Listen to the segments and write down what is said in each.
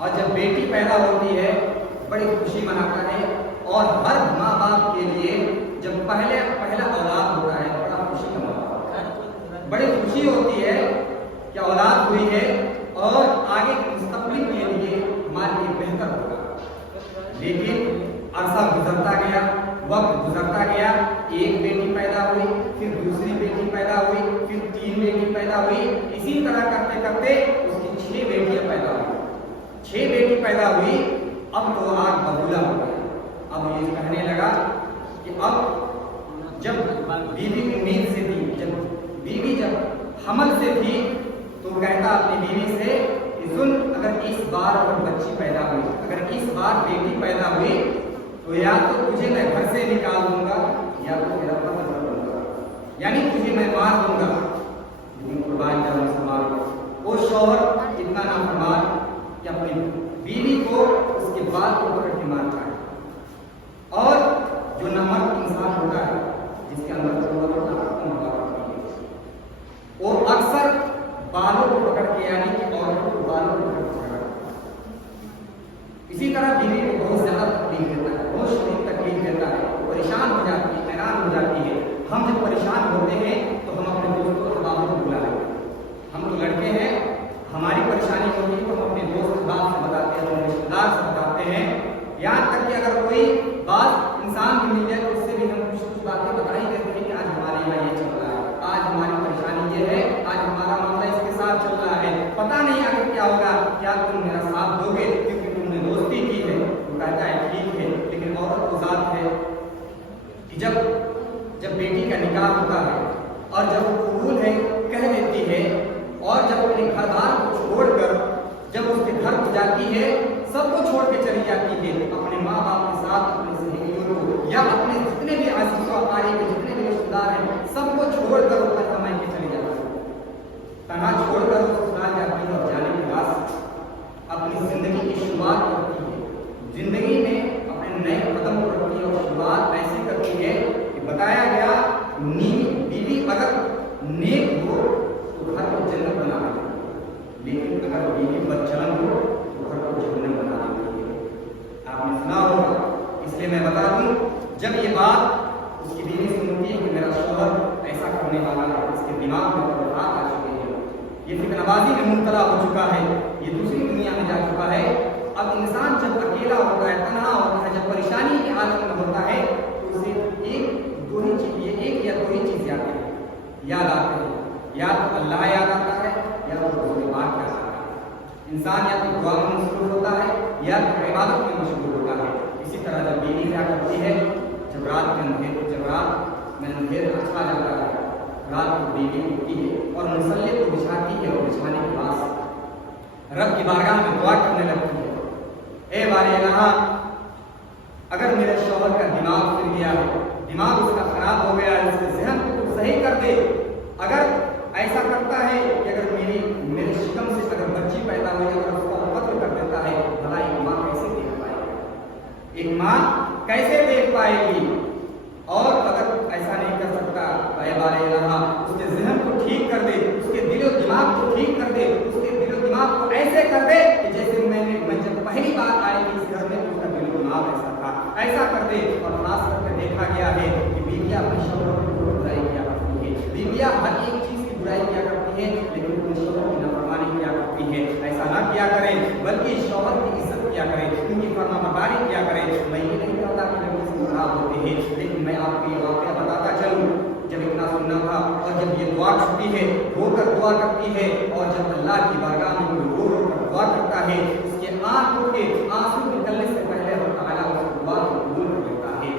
اور جب بیٹی پیدا ہوتی ہے بڑی خوشی مناتا ہے، اور ہر ماں باپ کے لیے جب پہلا اولاد ہوتا ہے بڑا خوشی کا موقع ہوتا ہے، بڑی خوشی ہوتی ہے کہ اولاد ہوئی ہے اور آگے مستقبل کے لیے ہمارے لیے بہتر ہوگا۔ لیکن عرصہ گزرتا گیا، وقت گزرتا گیا، ایک بیٹی پیدا ہوئی، پھر دوسری بیٹی پیدا ہوئی، پھر 3 بیٹی پیدا ہوئی، اسی طرح کرتے کرتے اس کی 6 بیٹیاں پیدا ہوئی۔ 6 بیٹی پیدا ہوئی، اب تو آگ ببولا ہو گیا۔ اب یہ کہنے لگا کہ اب جب بیوی امید سے تھی، جب حمل سے تھی، تو کہتا اپنی بیوی سے کہ سن، اگر اس بار بچی پیدا ہوئی، اگر اس بار بیٹی پیدا ہوئی تو یا تو تجھے میں گھر سے نکال دوں گا یا تو میرا قتل کر دوں گا، یعنی تجھے میں مار دوں گا۔ لیکن قربان جاؤ مسلمان، وہ شوہر اتنا نافرمان کہ اپنی بیوی کو اس کے بال کو پکڑ کے مارتا ہے۔ اور جو نامرد انسان ہوتا ہے جس کے اندر وہ اکثر بالوں کو پکڑ کے، یعنی کہ عورتوں کو بالوں کو پکڑ کے، اسی طرح بیوی کو بہت زیادہ تکلیف دیتا ہے، بہت شدید تکلیف دیتا ہے، پریشان ہو جاتی ہے، حیران ہو جاتی ہے۔ ہم جب پریشان ہوتے ہیں تو ہم اپنے دوستوں احبابوں کو بلا لیتے ہیں۔ ہم تو لڑکے ہیں، ہماری پریشانی ہوتی ہے تو ہم اپنے دوست احباب سے بتاتے ہیں، اپنے رشتے دار سے بتاتے ہیں، یہاں تک کہ اگر کوئی بات انسان بھی مل جائے تو اس سے بھی ہم کچھ باتیں بتا ہی دیتے ہیں کہ آج ہمارے یہاں یہ چل رہا ہے، آج ہماری پریشانی یہ ہے، آج ہمارا معاملہ اس کے ساتھ چل رہا ہے، پتہ نہیں آگے کیا ہوگا، کیا تم میرا ساتھ دو گے کیونکہ تم نے دوستی کی ہے۔ وہ کہتا ہے ٹھیک ہے، لیکن عورت کو ذات ہے کہ جب بیٹی کا نکاح ہوتا ہے اور جب وہ قبول ہے کہہ دیتی ہے، اور جب اپنے گھر بار کو چھوڑ کر جب اس کے گھر کو جاتی ہے، سب کو چھوڑ کے چلی جاتی ہے، اپنے ماں باپ کے ساتھ، اپنے سہیلیوں کو، یا اپنے جتنے بھی عزیز و اقارب کے جتنے بھی رشتے دار ہیں، سب کو چھوڑ کر وہ کمائی کے چلی جاتی ہے، تنہا چھوڑ کر وہ سسرال جاتی ہے، اور جانے کے بعد اپنی زندگی کی شروعات کرتی ہے۔ زندگی میں اپنے نئے قدم رکھتی ہے اور شروعات ایسی کرتی ہے کہ بتایا گیا بیوی اگر نیک ہو تو گھر کو جنت بنا دیتی ہے، لیکن اگر بیوی بدچلن ہو تو گھر کو جہنم بنا دیتی ہے۔ آپ نے سنا ہوگا، اس لیے میں بتا دوں، جب یہ بات اس کی بیوی سنتی ہے کہ میرا شوہر ایسا کرنے والا ہے، اس کے دماغ میں خطرات آ چکے ہیں، یہ فتنہ بازی میں مبتلا ہو چکا ہے، یہ دوسری دنیا میں جا چکا ہے۔ اب انسان جب اکیلا ہوتا ہے، تنہا ہوتا ہے، جب پریشانی کی حالت میں ہوتا ہے تو اسے ایک یا دو ہی چیز یاد آتے ہیں، یا تو اللہ یاد آتا ہے یا تو روزے پاک یاد آتا ہے۔ انسان یا تو دعا میں مشغول ہوتا ہے یا تو عبادت میں مشغول ہوتا ہے۔ اسی طرح جب بیوی کیا کرتی ہے، جب رات میں اندھیر اچھا جاتا ہے، رات کو بیوی اٹھتی ہے اور مصلے کو بچھاتی ہے، اور بچھانے کے بعد رب کی بارگاہ میں دعا کرنے لگتی ہے، اے بارے الہ، اگر میرے شوہر کا دماغ پھر گیا ہے، دماغ اس کا خراب ہو گیا ہے، اس کے ذہن کو تو صحیح کر دے، اگر ایسا کرتا ہے کہ اگر میرے شکم سے اگر بچی پیدا ہوئی، اگر اس کو قتل کر دیتا ہے، بھلا ایک ماں کیسے دیکھ پائے گی؟ ایک ماں کیسے دیکھ پائے گی؟ اور اگر ایسا نہیں کر سکتا تو اے بارے الہ، اس کے ذہن کو ٹھیک کر دے، اس کے دل و دماغ کو ٹھیک کر دے، اس کے دل و دماغ کو ایسے کر دے کہ جیسے میں جب پہلی بار آئی تھی اس گھر میں اس کا دل و دماغ ایسا تھا، ایسا کر دے۔ اور خاص کر کے دیکھا گیا ہے کہ بیویاں اپنے شوہروں کی برائی کیا کرتی ہیں، بیویاں ہر ایک چیز کی برائی کیا کرتی ہیں، لیکن اپنے شوہر کی نافرمانی کیا کرتی ہیں۔ ایسا نہ کیا کریں، بلکہ شوہر کی عزت کیا کریں، ان کی فرما برداری کیا کریں۔ میں یہ نہیں کہتا کہ لوگ اس کو خراب ہوتے ہیں، لیکن میں آپ کو یہ واقعہ بتاتا چلوں، جب اتنا سننا تھا اور جب یہ دعا کرتی ہے، رو کر دعا کرتی ہے، اور جب اللہ کی بارگاہ میں رو کر دعا کرتا ہے، اس کے آنکھوں کے آنسو نکلنے سے پہلے اللہ تعالیٰ اس دعا کو قبول کر لیتا ہے۔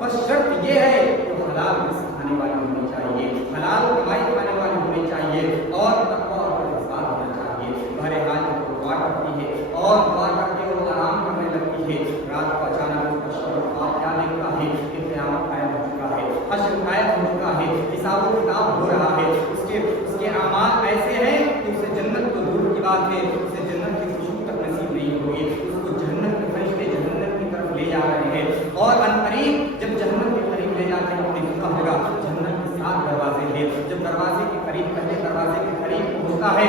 بس شرط یہ ہے کہ وہ حلال رزق کھانے والی ہونی چاہیے، حلال کمائی کھانے والی ہونی چاہیے، اور تقویٰ اور پرہیزگار ہونا چاہیے۔ بہرحال جب وہ دعا کرتی ہے اور دعا کر کے وہ آرام کرنے لگتی ہے، رات کو اچانک اس کا شوہر خواب کیا دیکھتا ہے کہ قیامت قائم ہو چکا ہے، حشر قائم ہو چکا ہے، حساب و کتاب ہو رہا ہے، اس کے اعمال ایسے ہیں کہ اسے جنت تو دور کی بات ہے، اسے جنت کی خوشبو تک نصیب نہیں ہوگی، اس کو جنت کے فرشتے جہنم کی طرف لے جا رہے ہیں، اور عنقریب جب جہنم کے قریب لے جاتے ہیں تو دیکھا ہوگا جہنم کے 7 دروازے ہیں، جب دروازے کے قریب پہلے دروازے کے قریب ہوتا ہے